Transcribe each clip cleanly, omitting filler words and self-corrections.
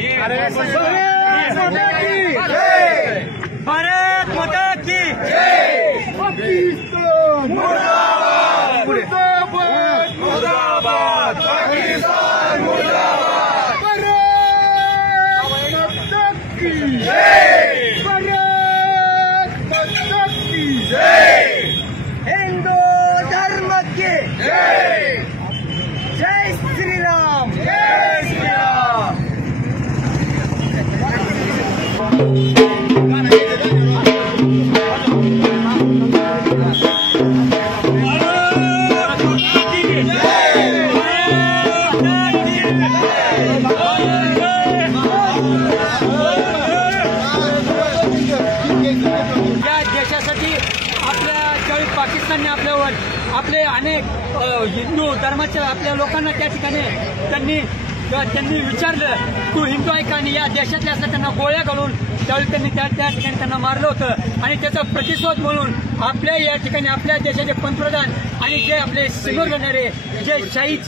भारत माता की पाकिस्तान मुर्दाबाद मुर्दाबाद मुर्दाबाद पाकिस्तान मुर्दाबाद भारत माता की भारत माता की हिंदू धर्म की जय श्री राम जय श्री राम। पाकिस्तानने आपल्यावर आपले अनेक हिंदू धर्माच्या आपल्या लोकांना त्या ठिकाणी त्यांनी विचारलं तू हिंदू आहे का, आणि या देशातले असं त्यांना गोळ्या घालून त्यावेळी त्यांनी त्या ठिकाणी त्यांना मारलं होतं. आणि त्याचा प्रतिशोध म्हणून आपल्या या ठिकाणी आपल्या देशाचे पंतप्रधान आणि जे आपले समोर लढणारे जे शहीद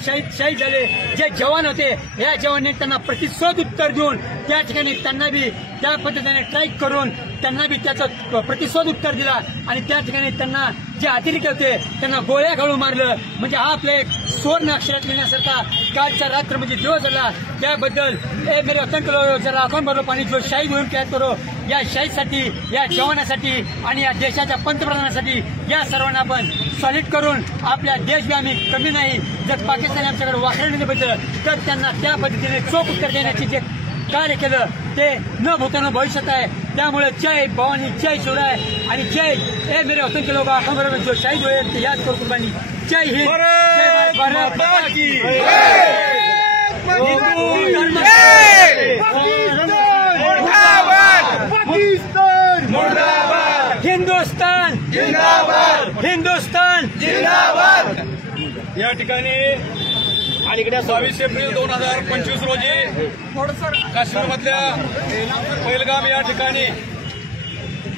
झाले जे जवान होते, या जवानांनी त्यांना प्रतिशोध उत्तर देऊन त्या ठिकाणी त्यांना बी त्या पद्धतीने ट्राईक करून त्यांना बी त्याचं प्रतिशोध उत्तर दिला. आणि त्या ठिकाणी त्यांना जे अतिरेकी होते त्यांना गोळ्या घालून मारलं. म्हणजे हा आपला एक सुवर्ण अक्षरात लिहिण्यासारखा कालचा रात्र म्हणजे दिवस झाला. त्याबद्दल मेरे वतन के लोगों जरा आंखों भरो पाणी जो शहीद होऊन क्या करो, या शहीदसाठी या जवानासाठी आणि या देशाच्या पंतप्रधानासाठी या सर्वांना आपण सॉलिड करून आपल्या देश बी आम्ही कमी नाही. जर पाकिस्तान आमच्याकडे वाकड्याने बद्दल तर त्यांना त्या पद्धतीने चोख उत्तर देण्याची जे कार्य केलं ते न भूताना भविष्यात आहे. त्यामुळे जय भवानी जय शिवराय आणि जय मेरे वतन के लोग आंखों भरो जो शहीद हुए ते याद करो कुर्बानी. जय हिंद जय भारत माता की पाकिस्तान मुर्दाबाद हिंदुस्तान जिंदाबाद हिंदुस्तान जिंदाबाद। या ठिकाणी अलीकडे 22 एप्रिल 2025 रोजी काश्मीरमधल्या पहिलगाम या ठिकाणी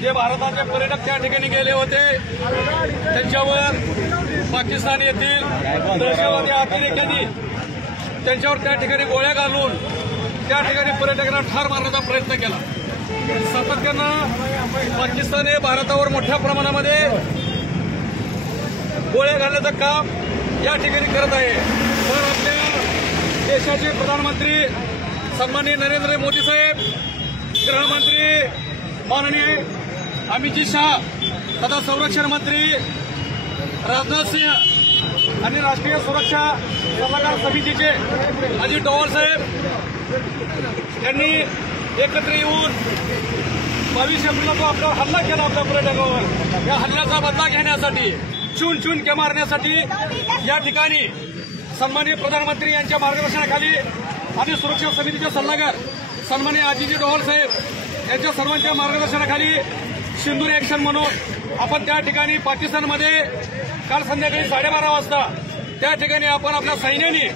जे भारताचे पर्यटक त्या ठिकाणी गेले होते त्यांच्यावर पाकिस्तान येथील दहशतवादी अतिरेक्यांनी त्यांच्यावर त्या ठिकाणी गोळ्या घालून त्या ठिकाणी पर्यटकांना ठार मारण्याचा प्रयत्न केला. सातत्यानं पाकिस्तान हे भारतावर मोठ्या प्रमाणामध्ये गोळ्या घालण्याचं काम या ठिकाणी करत आहे. तर आपल्या देशाचे प्रधानमंत्री सन्माननीय नरेंद्र मोदी साहेब, गृहमंत्री माननीय अमित शाह तथा संरक्षण मंत्री राजनाथ सिंह आणि राष्ट्रीय सुरक्षा सल्लागार समितीचे अजित डोवाल साहेब यांनी एकत्र येऊन 22 एप्रिलला जो आपल्यावर हल्ला केला आपल्या पर्यटकावर, या हल्ल्याचा बदला घेण्यासाठी चून के मारण्यासाठी या ठिकाणी सन्माननीय प्रधानमंत्री यांच्या मार्गदर्शनाखाली आणि सुरक्षा समितीचे सल्लागार सन्माननीय अजित डोवाल साहेब यांच्या सर्वांच्या मार्गदर्शनाखाली सिंदूर ऍक्शन म्हणून आपण त्या ठिकाणी पाकिस्तानमध्ये काल संध्याकाळी 12:30 वाजता त्या ठिकाणी आपण आपल्या सैन्याने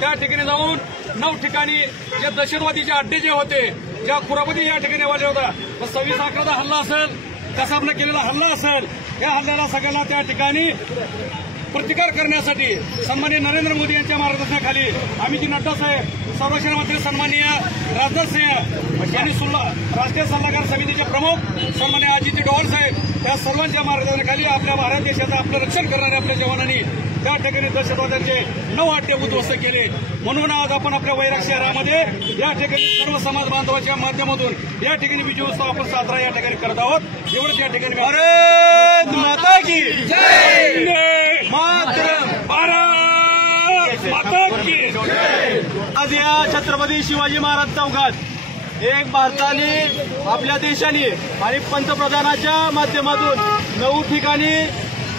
त्या ठिकाणी जाऊन 9 ठिकाणी जे दहशतवादीचे अड्डे जे होते, ज्या कुरापती या ठिकाणी वाढल्या होता, 26 आकड्याचा हल्ला असेल, कसाबला केलेला हल्ला असेल, या हल्ल्याला सगळ्यांना त्या ठिकाणी प्रतिकार करण्यासाठी सन्माननीय नरेंद्र मोदी यांच्या मार्गदर्शनाखाली अमित नड्डा साहेब, संरक्षण मंत्री सन्माननीय राजनाथ सिंह यांनी राष्ट्रीय सल्लागार समितीचे प्रमुख सन्माननीय अजित डोवाल साहेब या सर्वांच्या मार्गदर्शनाखाली आपल्या भारत देशाचं आपलं रक्षण करणाऱ्या आपल्या जवानांनी त्या ठिकाणी दहशतवाद्यांचे 9 अड्डे उद्ध्वस्त केले. म्हणून आज आपण आपल्या वैराग शहरामध्ये या ठिकाणी सर्व समाज बांधवाच्या माध्यमातून या ठिकाणी विजय उत्सव आपण साजरा या ठिकाणी करत आहोत. एवढंच या ठिकाणी भारत माता की जय, मातरम, भारत माता की जय. आज या छत्रपती शिवाजी महाराज चौकात एक भारताने आपल्या देशाने आणि पंतप्रधानाच्या माध्यमातून 9 ठिकाणी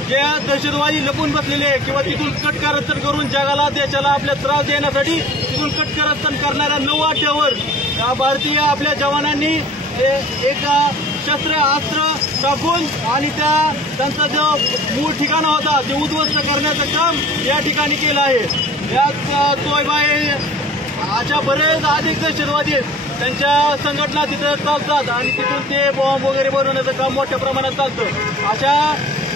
ज्या दहशतवादी लपून बसलेले किंवा तिथून कटकारस्थान करून जगाला देशाला आपल्या त्रास देण्यासाठी तिथून कटकारस्थान करणाऱ्या 9 अड्ड्यावर भारतीय आपल्या जवानांनी एक शस्त्र अस्त्र टाकून आणि त्यांचा जो मूळ ठिकाण होता ते उद्ध्वस्त करण्याचं काम या ठिकाणी केलं आहे. यात तोयबाई अशा बरेच अधिक दहशतवादी त्यांच्या संघटना तिथे चालतात आणि तिथून ते बॉम्ब वगैरे बनवण्याचं काम मोठ्या प्रमाणात चालतं.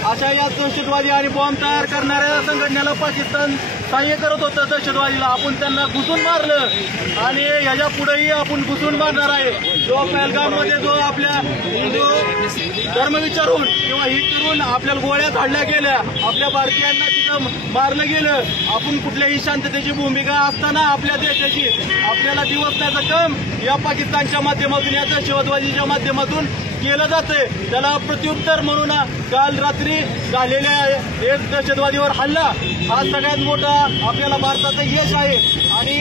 अशा या दहशतवादी आणि बॉम्ब तयार करणाऱ्या संघटनेला पाकिस्तान सहाय्य करत होतं दहशतवादीला, आपण त्यांना घुसून मारलं आणि ह्याच्या पुढेही आपण घुसून मारणार आहे. जो पहलगाममध्ये जो आपल्या हिंदू धर्म विचारून किंवा हित करून आपल्याला गोळ्या काढल्या गेल्या, आपल्या भारतीयांना तिथं मारलं गेलं, आपण कुठल्याही शांततेची भूमिका असताना आपल्या देशाची आपल्याला दिवसण्याचं काम या पाकिस्तानच्या माध्यमातून, या दहशतवादीच्या माध्यमातून केलं जातंय. त्याला प्रत्युत्तर म्हणून काल रात्री झालेल्या एक दहशतवादीवर हल्ला हा सगळ्यात मोठा आपल्याला भारताचं यश आहे आणि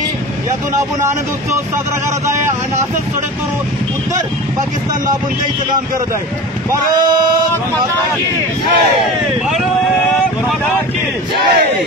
यातून आपण आनंद उत्सव साजरा करत आहे आणि असंच थोडे करू उत्तर पाकिस्तानला आपण द्यायचं काम करत आहे. भारत माता की जय. भारत माता की जय.